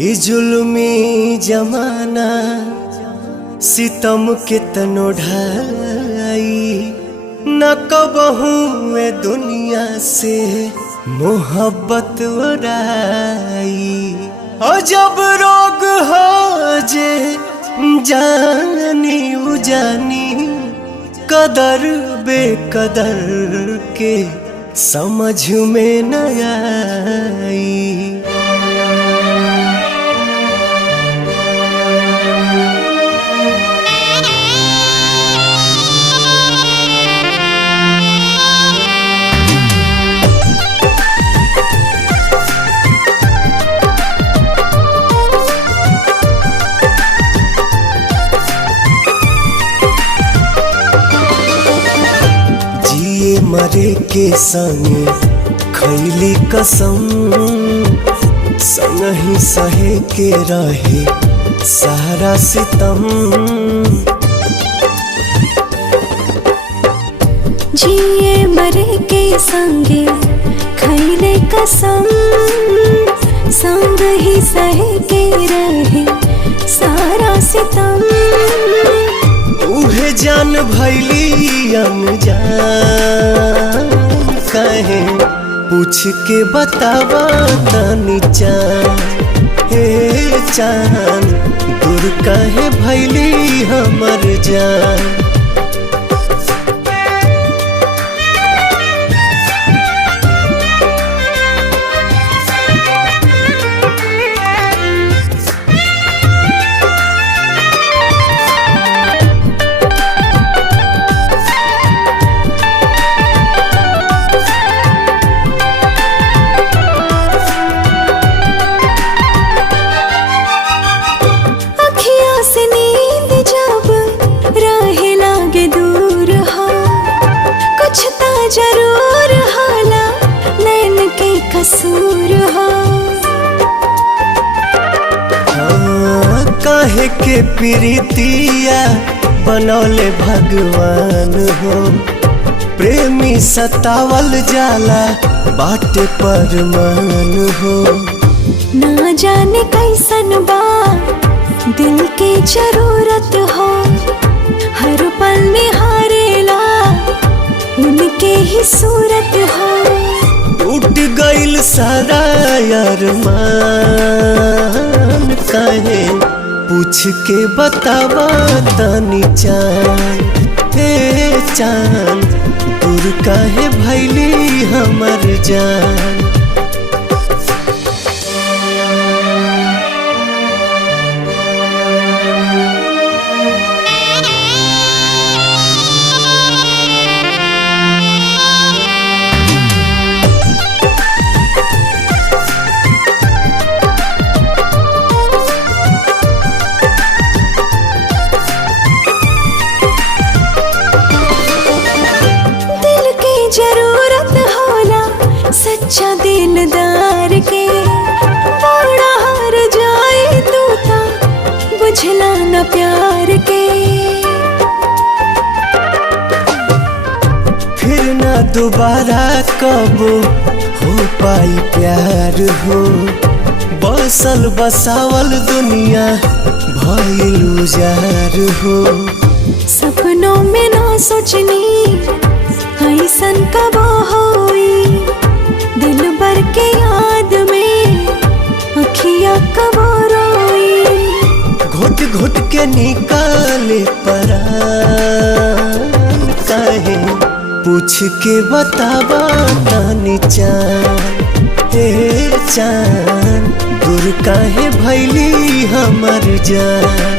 ई जुल्मी जमाना सितम के तनो ढाई न कबहू ए दुनिया से मोहब्बत उड़ाई। और जब रोग हो जे जानी उजानी कदर बेकदर के समझ में न आई। मरे के संगे खैली कसम संग ही सहे के रहे सारा सितम। जिए मरे के संगे खैले कसम संग ही सहे के रहे सारा सितम। उहे जान भैली अनजान कहे पूछ के बतावा तनी चान। हे चान दूर कहे भैली हमर जान। जरूर हाला नैन के कसूर हो। हाँ, काहे के प्रीतिया बनौले भगवान हो। प्रेमी सतावल जाला बाटे परमान हो। ना जाने कैसन बा दिल के जरूरत हो। हर पल निहारेला उनके ही सूरत हो। टूट गइल सारा अरमान कहे पूछ के बतावा तनी चान। हे चान दूर काहे भैली हमर जान। जरूरत होला सच्चा दिलदार के। बड़ा हार जाए तू ता बुझला न प्यार के। फिर ना दोबारा कब हो पाई प्यार हो। बसल बसावल दुनिया भइल उजार हो। सपनों में ना सोचनी ऐसन कब होई। दिल भर के याद में अखियाँ कब रोई। घुट घुट के निकाले परान कहे पूछ के बतावा तनी चान। हे चान दूर काहे भैली हमर जान।